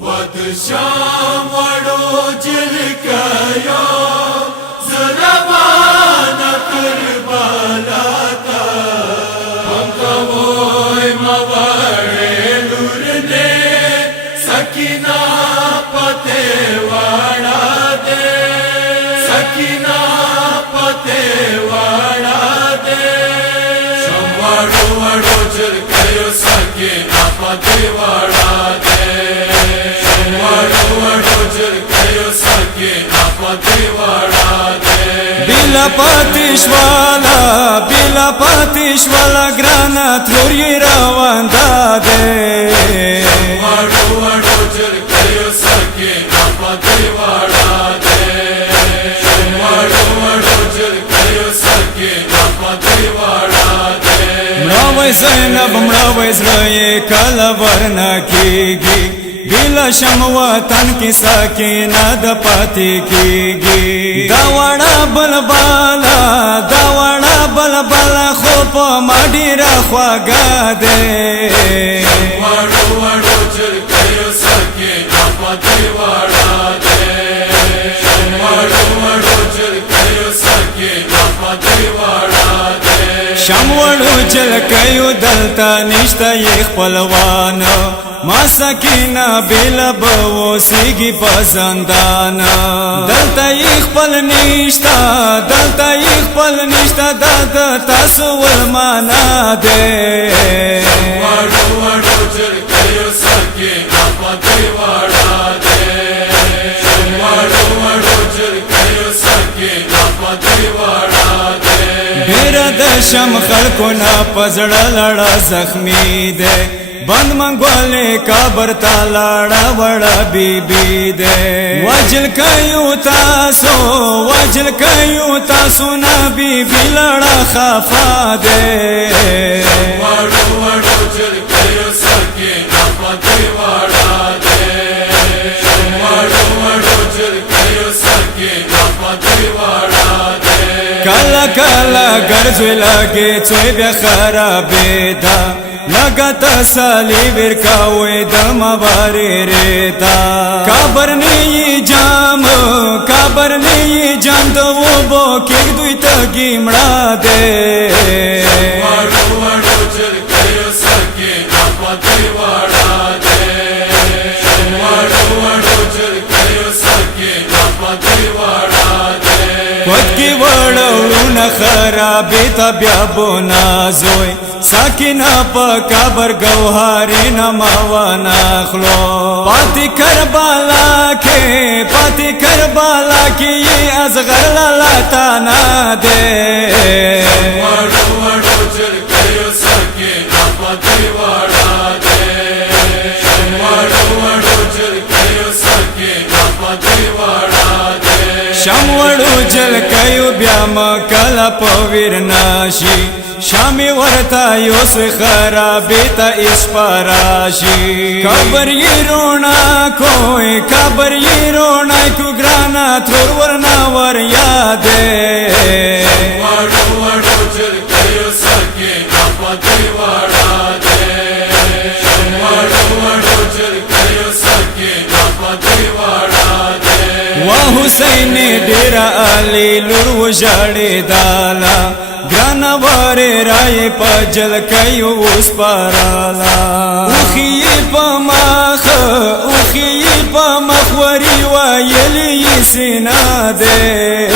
ود شام وړو جلکیا زربان کربلا تا هم کوي مغړې لور دې سکینہ پته واړه دې سکینہ پته واړه دې شام وړو جلکیا سکینہ پته واړه bila patishwala grana turi ravanda de wadu wadu jirkayo sake apati wada de wadu wadu jirkayo sake apati wada de mrawai zainab mrawai zraye kala varna kigi bila sham watan ki sakina da pati kigi dawada balbala خوب ماډی را خواګه ده وړو وړو جلکیو سکه اپتی وړا ده وړو وړو جلکیو سکه اپتی وړا ده شم وړو جلکیو دلتا نشته یې خپلوان ما سکینہ بیل بو سیگی پسندان دلتا یې خپل نشتا دلتا یې خپل نشتا دد تاسو ولمانا ده وړو وړو جلکیو سکه اپتی وړا ده وړو وړو جلکیو سکه اپتی وړا ده ډیر د شم خلکو نا پزړه لړا زخمی ده بند منگواله کابر تا لاړه وړه بیبی ده وجل کایو تاسو نا بیبی لړه خفا ده وړو وړو جلکیو سکه اپتی وړا ده وړو وړو جلکیو سکه اپتی وړا ده کلا کلا ګرځي لګي څوی بیا خرابې ده لگا تسالی ورکاوی دم باری ریتا کابر نی جام دو بو کیک دوی تگی مڑا دے وڑو وڑو جلکیو سکے اپتی وڑا دے وڑو وڑو جلکیو سکے اپتی وڑا دے خود کی وڑو نخرابی تا بیا بنازوی ساکینہ پا کابر گوہاری نماوانا خلو پاتی کربالا کی یہ ازغر لالاتانا دے وڑو وڑو جلکیو سکے اپتی وڑا دے وڑو وڑو جلکیو سکے اپتی وڑا دے شم وڑو جلکیو بیا مکلا پویر ناشی شامی ورتا یوس خرابی تا اس پراشی کابر یہ رونا کوئی کو گرانا تھور ورنا ور یادے وڑو وڑو جلکیو سکے اپتی وڑا دے وڑو وڑو جلکیو سکے اپتی وڑا دے واہ حسین ډیرا علی لور وجاړې دالا گرانا واره رای پا جلکیو اس پارالا اوخی پا مخوری وایلی سینا دے